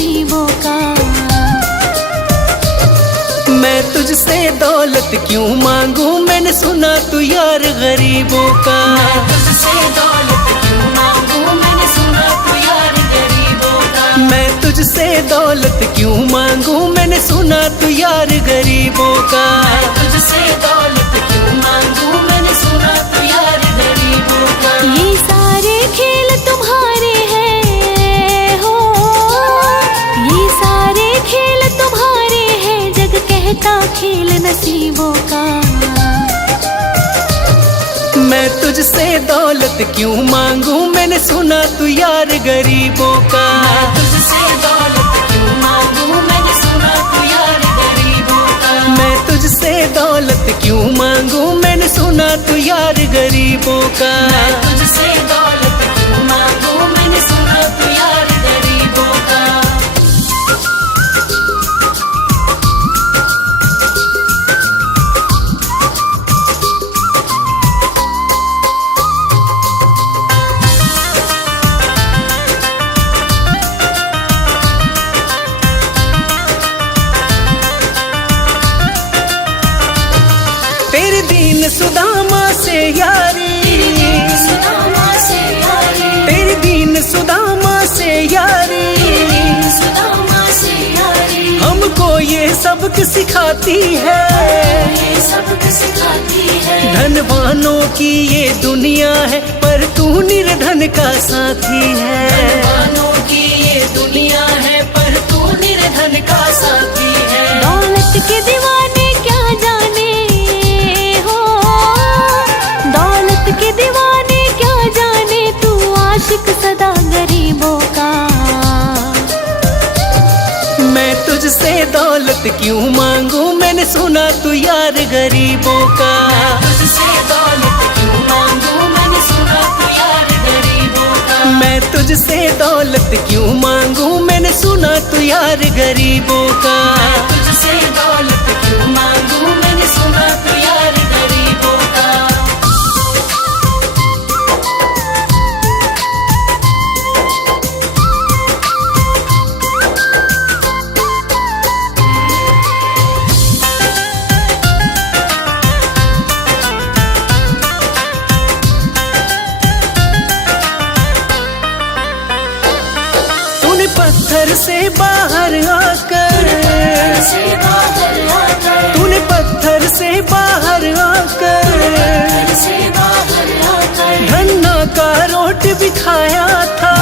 नसीबों का। मैं तुझसे दौलत क्यों मांगू, मैंने सुना तू यार गरीबों का। मैं तुझसे दौलत क्यों मांगू, मैंने सुना तू यार गरीबों का। मैं तुझसे दौलत क्यों मांगू, मैंने सुना तू यार गरीबों का। मैं तुझसे दौलत क्यों मांगू, मैंने सुना तू यार गरीबों का। ये सारे खेल तुम्हारे हैं हो, ये सारे खेल तुम्हारे हैं, जग कहता खेल नसीबों का। मैं तुझसे दौलत क्यों मांगू, मैंने सुना तू यार गरीबों का। मैं तुझसे दौलत क्यों मांगू, मैंने सुना तू यार गरीबों का। मैं तुझसे दौलत क्यों मांगू, मैंने सुना तू यार गरीबों का। मैं तुझसे दौलत क्यों मांगू, मैंने सुना तू यार गरीबों का। तेरे दीन सुदामा से यारी, सुदामा से यारी, तेरी दीन सुदामा से यारी, सुदामा से यारी, हमको ये सबक सिखाती है। ये सबक सिखाती है। धनवानों की ये दुनिया है, पर तू निर्धन का साथी है। धनवानों की ये दुनिया है, पर तू निर्धन का साथी है। दौलत के दीवाने क्या जाने हो, दौलत के दीवाने क्या जाने, तू आशिक सदा गरीबों का। मैं तुझसे दौलत क्यों मांगू, मैंने सुना तू यार गरीबों का। तुझसे दौलत क्यों मांगू, मैंने सुना तू यार गरीबों का। मैं तुझसे दौलत क्यों मांगू, मैंने सुना तू यार गरीबों का। तुझसे दौलत क्यों मांगू, मैंने सुना तू यार गरीबों का। तूने पत्थर से बाहर आकर, से बाहर आकर, तूने पत्थर से बाहर आकर से बाहर आकर, धन्ना का रोट बिखाया था।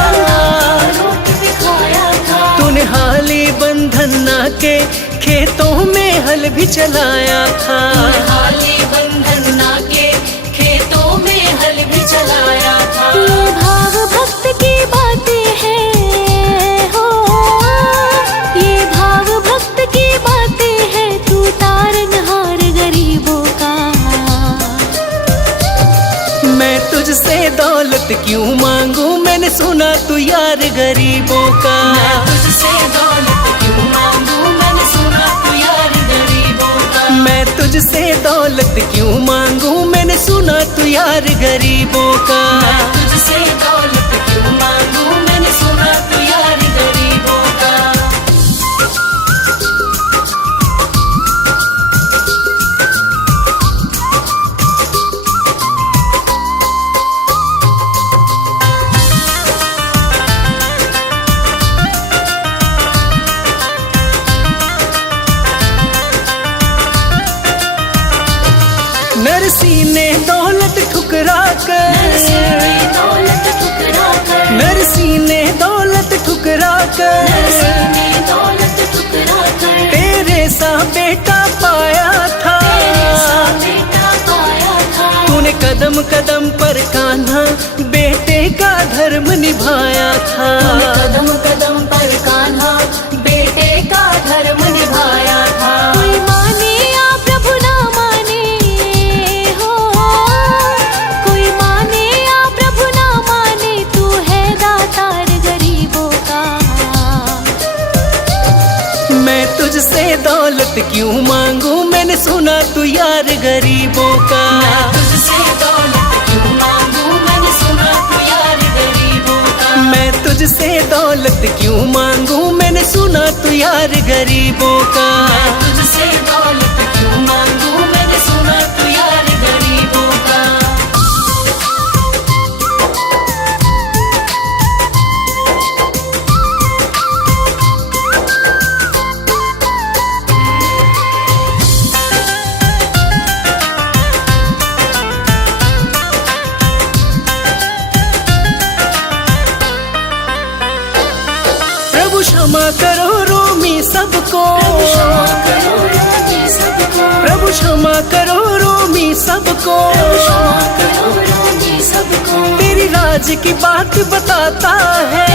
रोट दिखाया था। तूने हाली बंधन्ना के खेतों में हल भी चलाया था। हाली बंधन्ना के खेतों में हल भी चलाया था। ये भाव भक्त की बातें हैं हो, ये भाव भक्त की बातें हैं, तू तारनहार गरीबों का। मैं तुझसे दौलत क्यों मांगू, मैंने सुना तू यार गरीबों का। तुझसे दौलत क्यों मांगू, मैंने सुना तू यार गरीबों का। मैं तुझसे दौलत क्यों मांगू, मैंने सुना तू यार गरीबों का। तुझसे दौलत क्यों मांगू, मैंने सुना तू यार गरीबों का। नरसी ने दौलत ठुकरा कर, दौलत ठुकरा कर, नरसी ने दौलत ठुकरा कर दौलत ठुकरा कर, तेरे सा बेटा पाया था। बेटा पाया था। तूने कदम कदम पर कान्हा बेटे का धर्म निभाया था। कदम कदम पर कान्हा बेटे का धर्म निभाया था। कोई माने या प्रभु ना माने हो, कोई माने या प्रभु ना माने, तू है दातार गरीबों का। मैं तुझसे दौलत क्यों मांगू, मैंने सुना तू यार गरीबों का। तुझसे दौलत क्यों मांगू, मैंने सुना तू यार गरीबों का। मैं तुझसे दौलत क्यों मांगू, मैंने मैंने सुना तू यार गरीबों का। तुझसे दौलत क्यों मांगू, मैंने सुना तू यार गरीबों का। प्रभु क्षमा करो रोमी सबको, क्षमा करो रोमी सबको, प्रभु क्षमा करो रोमी सबको। क्षमा करो रोमी सबको। तेरी राज की बात बताता है,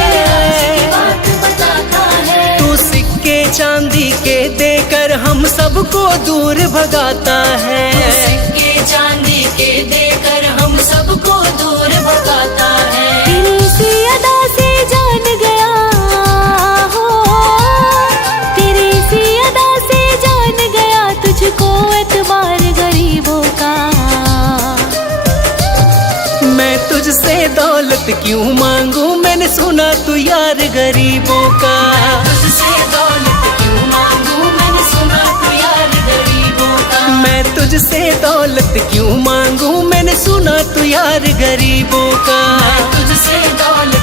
बात बताता है। तू सिक्के चांदी के देकर हम सबको दूर भगाता है। सिक्के चांदी के देकर हम सबको दूर भगाता है। तेरी सी अदा से जान गया हो, तेरी सी अदा से जान गया तुझको एतबार गरीबों का। मैं तुझसे दौलत क्यों मांगू, मैंने सुना तू यार गरीबों का। तुझसे दौलत क्यों मांगू, मैंने सुना तू यार गरीबों का। मैं तुझसे दौलत क्यों मांगू, मैंने सुना तू यार गरीबों का। तुझसे दौलत